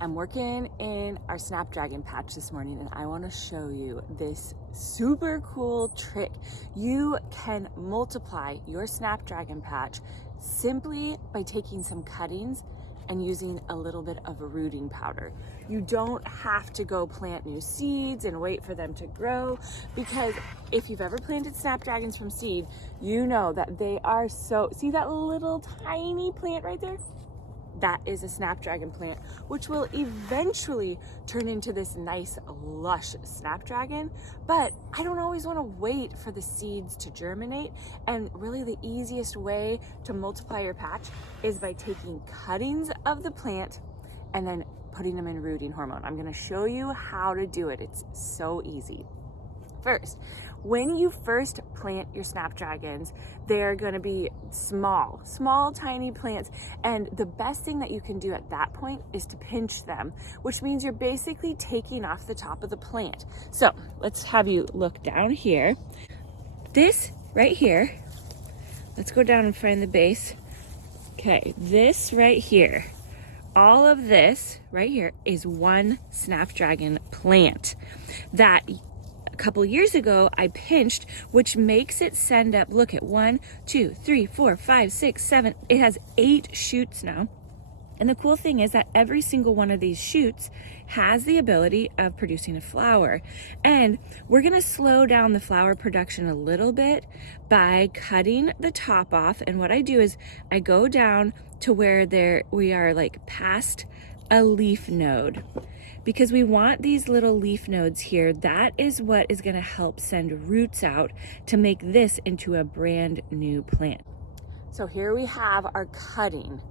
I'm working in our Snapdragon patch this morning, and I want to show you this super cool trick. You can multiply your Snapdragon patch simply by taking some cuttings and using a little bit of a rooting powder. You don't have to go plant new seeds and wait for them to grow, because if you've ever planted Snapdragons from seed, you know that they are see that little tiny plant right there? That is a Snapdragon plant, which will eventually turn into this nice, lush Snapdragon. But I don't always want to wait for the seeds to germinate. And really the easiest way to multiply your patch is by taking cuttings of the plant and then putting them in rooting hormone. I'm going to show you how to do it. It's so easy. First, when you first plant your Snapdragons, they're going to be small, tiny plants. And the best thing that you can do at that point is to pinch them, which means you're basically taking off the top of the plant. So let's have you look down here. This right here, let's go down and find the base. Okay, this right here, all of this right here is one Snapdragon plant that a couple years ago I pinched, which makes it send up, look at 1, 2, 3, 4, 5, 6, 7. It has 8 shoots now. And the cool thing is that every single one of these shoots has the ability of producing a flower. And we're gonna slow down the flower production a little bit by cutting the top off. And what I do is I go down to where we are like past a leaf node, because we want these little leaf nodes here. That is what is going to help send roots out to make this into a brand new plant. So here we have our cutting.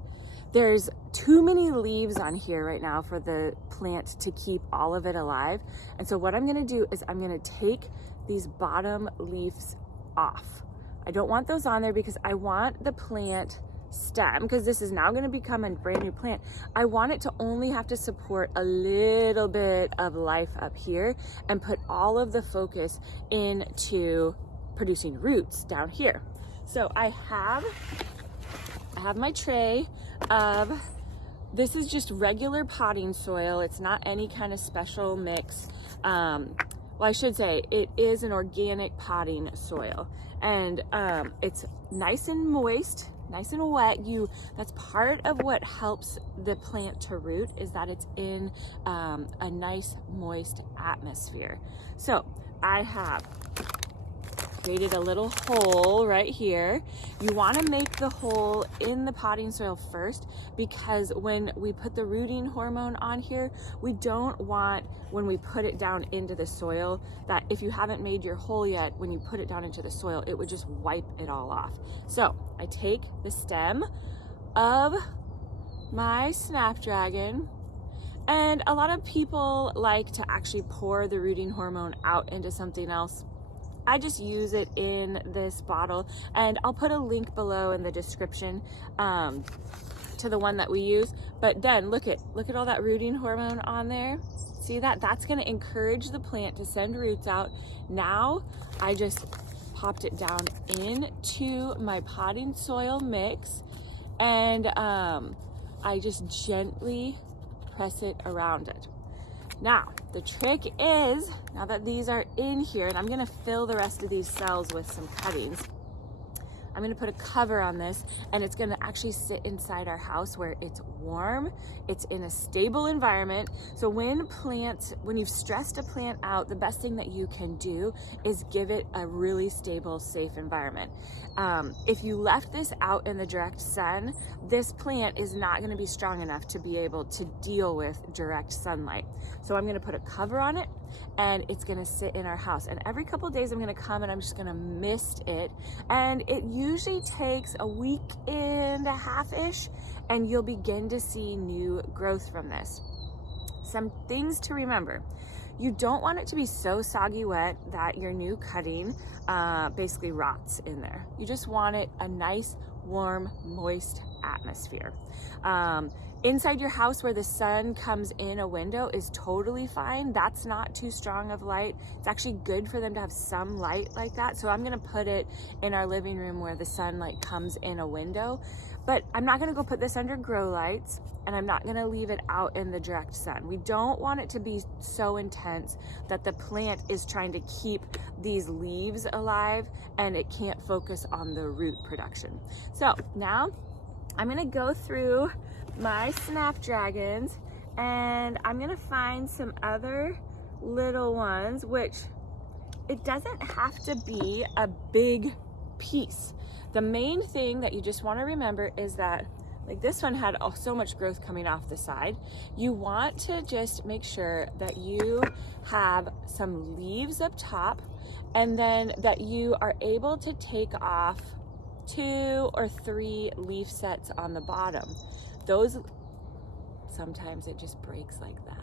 There's too many leaves on here right now for the plant to keep all of it alive. And so what I'm going to do is I'm going to take these bottom leaves off. I don't want those on there because I want the plant stem, because this is now going to become a brand new plant. I want it to only have to support a little bit of life up here and put all of the focus into producing roots down here. So I have my tray of, this is just regular potting soil. It's not any kind of special mix. Well, I should say it is an organic potting soil, and it's nice and moist, nice and wet. That's part of what helps the plant to root, is that it's in a nice moist atmosphere. So I have created a little hole right here. You want to make the hole in the potting soil first, because when we put the rooting hormone on here, we don't want, when we put it down into the soil, that if you haven't made your hole yet, when you put it down into the soil, it would just wipe it all off. So I take the stem of my Snapdragon, and a lot of people like to actually pour the rooting hormone out into something else. I just use it in this bottle, and I'll put a link below in the description to the one that we use. But then look at all that rooting hormone on there. See that? That's going to encourage the plant to send roots out. Now I just popped it down into my potting soil mix, and I just gently press it around it. Now, the trick is, now that these are in here, and I'm gonna fill the rest of these cells with some cuttings, I'm gonna put a cover on this, and it's gonna actually sit inside our house where it's warm, it's in a stable environment. So when you've stressed a plant out, the best thing that you can do is give it a really stable, safe environment. If you left this out in the direct sun, this plant is not gonna be strong enough to be able to deal with direct sunlight. So I'm gonna put a cover on it, and it's gonna sit in our house. And every couple of days I'm gonna come and I'm just gonna mist it. And it usually takes a week and a half-ish, and you'll begin to see new growth from this. Some things to remember. You don't want it to be so soggy wet that your new cutting basically rots in there. You just want it a nice, warm, moist atmosphere. Inside your house where the sun comes in a window is totally fine. That's not too strong of light. It's actually good for them to have some light like that. So I'm gonna put it in our living room where the sunlight comes in a window. But I'm not gonna go put this under grow lights, and I'm not gonna leave it out in the direct sun. We don't want it to be so intense that the plant is trying to keep these leaves alive and it can't focus on the root production. So now I'm gonna go through my snapdragons, and I'm gonna find some other little ones, which it doesn't have to be a big piece. The main thing that you just want to remember is that, like, this one had so much growth coming off the side. You want to just make sure that you have some leaves up top, and then that you are able to take off 2 or 3 leaf sets on the bottom. Those, sometimes it just breaks like that.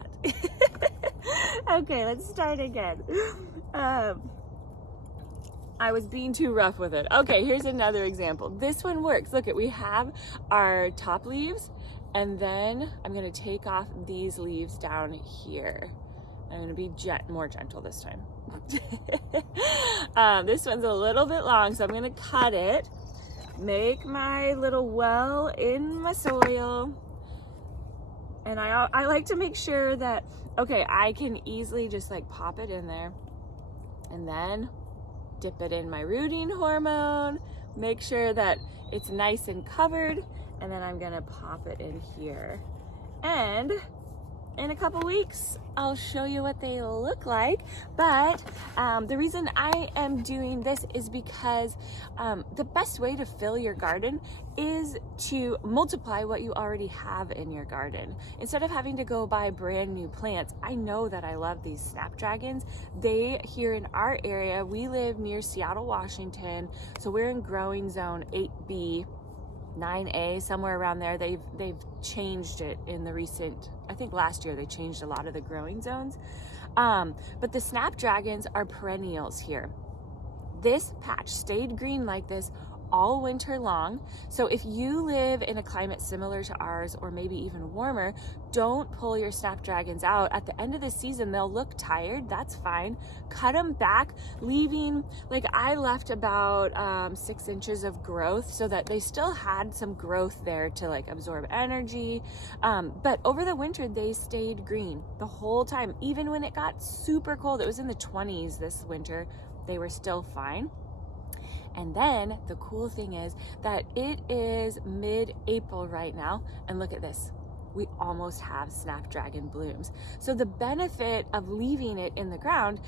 Okay, let's start again. I was being too rough with it. Okay, here's another example. This one works. Look, we have our top leaves, and then I'm gonna take off these leaves down here. I'm gonna be more gentle this time. This one's a little bit long, so I'm gonna cut it, make my little well in my soil, and I like to make sure that, okay, I can easily just like pop it in there, and then dip it in my rooting hormone, make sure that it's nice and covered, and then I'm gonna pop it in here. And in a couple weeks, I'll show you what they look like. But the reason I am doing this is because the best way to fill your garden is to multiply what you already have in your garden. Instead of having to go buy brand new plants, I know that I love these snapdragons. They, here in our area, we live near Seattle, Washington, so we're in growing zone 8B, 9A, somewhere around there. They've changed it in the recent, I think last year they changed a lot of the growing zones. But the snapdragons are perennials here. This patch stayed green like this all winter long. So if you live in a climate similar to ours, or maybe even warmer, don't pull your snapdragons out. At the end of the season, they'll look tired. That's fine. Cut them back, leaving, like I left about 6 inches of growth so that they still had some growth there to like absorb energy. But over the winter, they stayed green the whole time. Even when it got super cold, it was in the 20s this winter, they were still fine. And then the cool thing is that it is mid-April right now, and look at this. We almost have snapdragon blooms. So the benefit of leaving it in the ground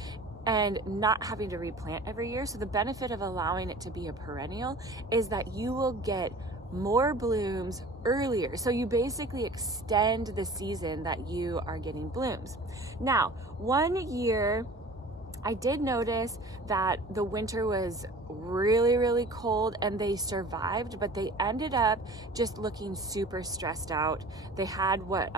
and not having to replant every year, so the benefit of allowing it to be a perennial is that you will get more blooms earlier. So you basically extend the season that you are getting blooms. Now, one year, I did notice that the winter was really, really cold and they survived, but they ended up just looking super stressed out. They had what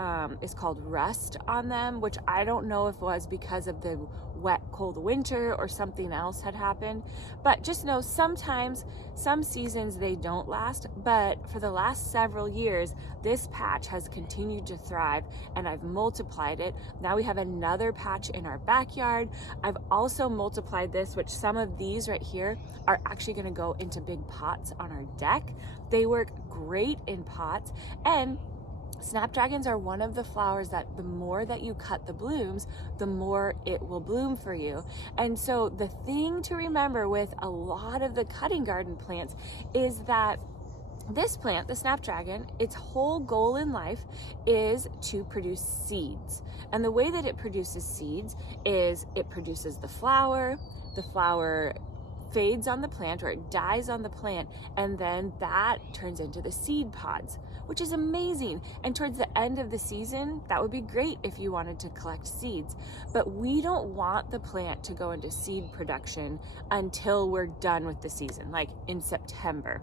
is called rust on them, which I don't know if it was because of the wet, cold winter or something else had happened. But just know sometimes, some seasons they don't last, but for the last several years, this patch has continued to thrive and I've multiplied it. Now we have another patch in our backyard. I've also multiplied this, which some of these right here are actually gonna go into big pots on our deck. They work great in pots, and snapdragons are one of the flowers that the more that you cut the blooms, the more it will bloom for you. And so the thing to remember with a lot of the cutting garden plants is that this plant, the snapdragon, its whole goal in life is to produce seeds. And the way that it produces seeds is it produces the flower fades on the plant, or it dies on the plant, and then that turns into the seed pods, which is amazing. And towards the end of the season, that would be great if you wanted to collect seeds. But we don't want the plant to go into seed production until we're done with the season, like in September.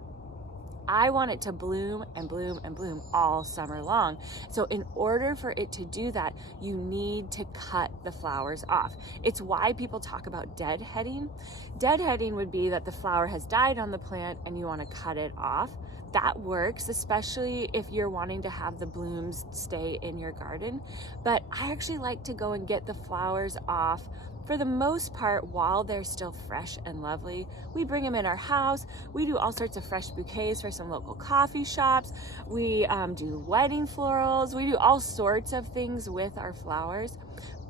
I want it to bloom and bloom and bloom all summer long. So in order for it to do that, you need to cut the flowers off. It's why people talk about deadheading. Deadheading would be that the flower has died on the plant and you want to cut it off. That works, especially if you're wanting to have the blooms stay in your garden. But I actually like to go and get the flowers off for the most part, while they're still fresh and lovely, we bring them in our house. We do all sorts of fresh bouquets for some local coffee shops. We do wedding florals. We do all sorts of things with our flowers.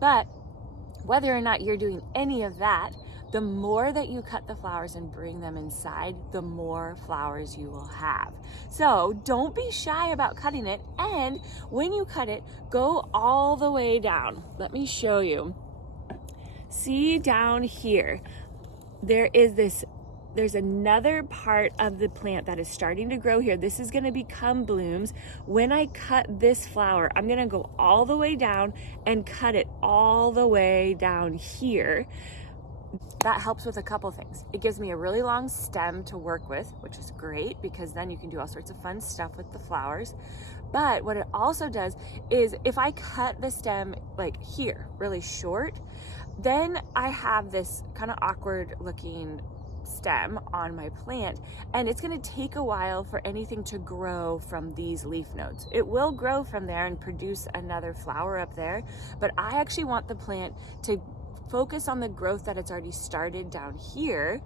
But whether or not you're doing any of that, the more that you cut the flowers and bring them inside, the more flowers you will have. So don't be shy about cutting it. And when you cut it, go all the way down. Let me show you. See down here, there's another part of the plant that is starting to grow here. This is gonna become blooms. When I cut this flower, I'm gonna go all the way down and cut it all the way down here. That helps with a couple things. It gives me a really long stem to work with, which is great because then you can do all sorts of fun stuff with the flowers. But what it also does is if I cut the stem like here, really short, then I have this kind of awkward looking stem on my plant, and it's going to take a while for anything to grow from these leaf nodes. It will grow from there and produce another flower up there, but I actually want the plant to focus on the growth that it's already started down here.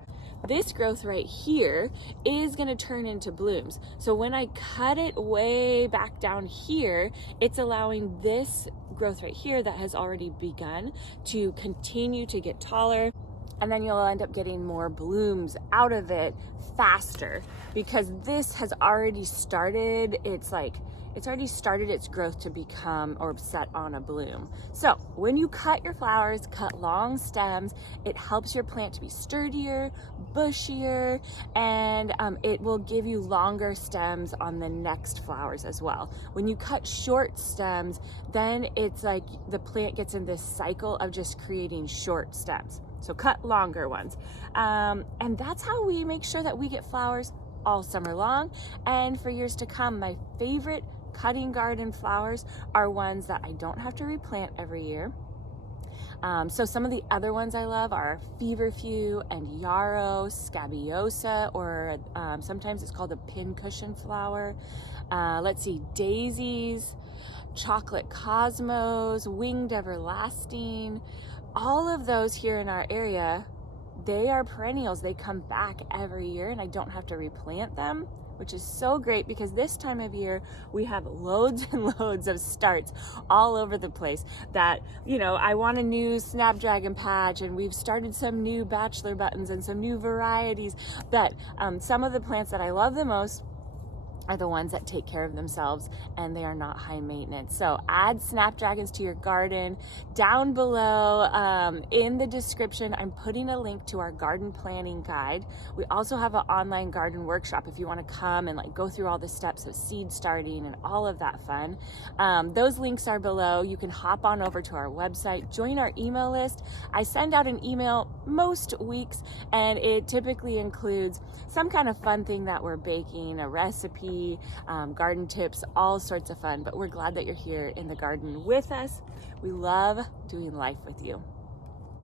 This growth right here is going to turn into blooms. So when I cut it way back down here, it's allowing this growth right here that has already begun to continue to get taller. And then you'll end up getting more blooms out of it faster because this has already started. It's already started its growth to become or set on a bloom. So when you cut your flowers, cut long stems, it helps your plant to be sturdier, bushier, and it will give you longer stems on the next flowers as well. When you cut short stems, then it's like the plant gets in this cycle of just creating short stems. So cut longer ones. And that's how we make sure that we get flowers all summer long and for years to come. My favorite cutting garden flowers are ones that I don't have to replant every year. So some of the other ones I love are feverfew and yarrow, scabiosa, or sometimes it's called a pincushion flower. Let's see, daisies, chocolate cosmos, winged everlasting. All of those here in our area, they are perennials. They come back every year and I don't have to replant them, which is so great because this time of year we have loads and loads of starts all over the place that, you know, I want a new Snapdragon patch and we've started some new bachelor buttons and some new varieties. But some of the plants that I love the most are the ones that take care of themselves and they are not high maintenance. So add snapdragons to your garden. Down below in the description, I'm putting a link to our garden planning guide. We also have an online garden workshop if you want to come and go through all the steps of seed starting and all of that fun. Those links are below. You can hop on over to our website, join our email list. I send out an email most weeks and it typically includes some kind of fun thing that we're baking, a recipe, garden tips, all sorts of fun. But we're glad that you're here in the garden with us. We love doing life with you.